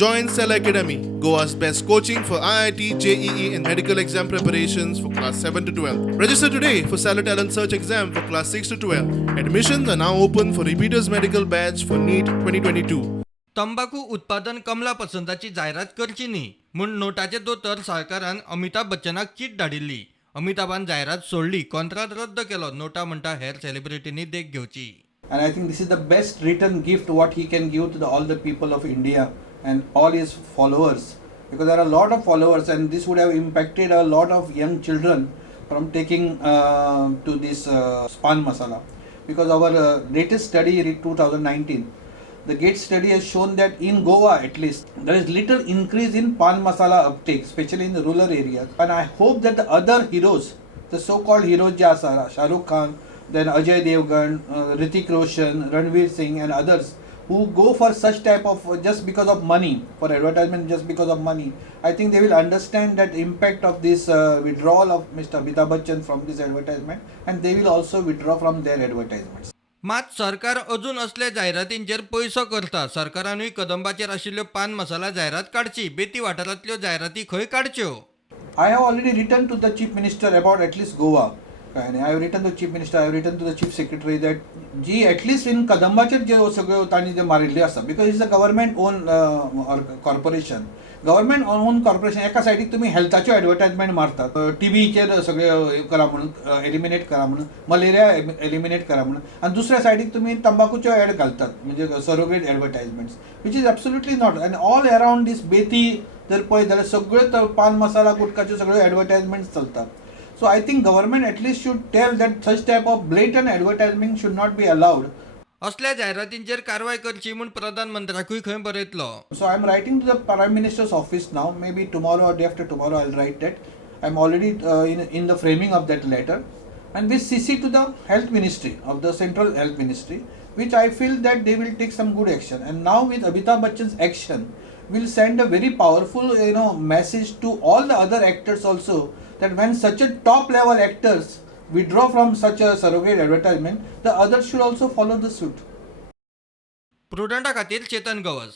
Join Cell Academy, Goa's best coaching for IIT, JEE and medical exam preparations for class 7 to 12. Register today for Cell Talent Search exam for class 6 to 12. Admissions are now open for repeaters medical batch for NEET 2022. तंबाखू उत्पादन कमला पसंदाची जायरात करची न्ही म्हूण नोटाचे दोतोर सरकारान Amitabh बच्चनाक cheat धाडिल्ली. अमिताभान जायरात सोडली, कॉन्ट्रॅक्ट रद्द केलो. नोटा म्हणटा हेर सेलिब्रिटींनी देख घेवची. And I think this is the best return gift what he can give to all the people of India and all his followers, because there are a lot of followers and this would have impacted a lot of young children from taking to this Pan Masala, because our latest study in 2019, the GATE study has shown that in Goa at least there is little increase in Pan Masala uptake, especially in the rural areas. And I hope that the other heroes, the so-called heroes Shah Rukh Khan, then Ajay Devgan, Hrithik Roshan, Ranveer Singh and others who go for such type of just because of money, for advertisement just because of money, I think they will understand that impact of this withdrawal of Mr Amitabh Bachchan from this advertisement, and they will also withdraw from their advertisements. मात सरकार अजून असल्या जायरातींचेर पयसो करता. सरकारानूय कदंबाचेर आशिल्ल्यो पान मसाला जायरात काडची. बेती वाठारांतल्यो जायराती खंय काडच्यो? I have already written to the Chief Minister about at least Goa. And I have written to the Chief Minister, I have written to the Chief Secretary that ji at least in कदंबाचेर जे सगळ्यो तांणी जे मारिल्ले आसा, because it's a government owned corporation. Government own corporation एका सायडीक तुमी हेल्थाच्यो advertisement मारतात, टीबीचेर सगळे करा म्हणून, एलिमिनेट करा म्हणून, मलेरिया एलिमिनेट करा म्हणून, आनी दुसऱ्या सायडीक तुमी तंबाखूच्यो एड घालतात, म्हणजे surrogate advertisements, which is absolutely not. आनी ऑल अराउंड दीस बेती जर पळयत जाल्यार सगळ्यो पान मसाला गुटखाच्यो सगळ्यो एडवर्टायजमेंट्स चलतात. So I think government at least should tell that such type of blatant advertising should not be allowed. असल्या जायरातींचेर कारवाय करची म्हूण प्रधानमंत्र्याकूय खंय बरयतलो. So I am writing to the Prime Minister's office now. Maybe tomorrow or day after tomorrow I will write that. I am already in the framing of that letter, and with CC to the Health Ministry of the Central Health Ministry, which I feel that they will take some good action. And now with Amitabh Bachchan's action, will send a very powerful message to all the other actors also, that when such a top level actors withdraw from such a surrogate advertisement, the others should also follow the suit. प्रुडंटा खातीर चेतन गवस.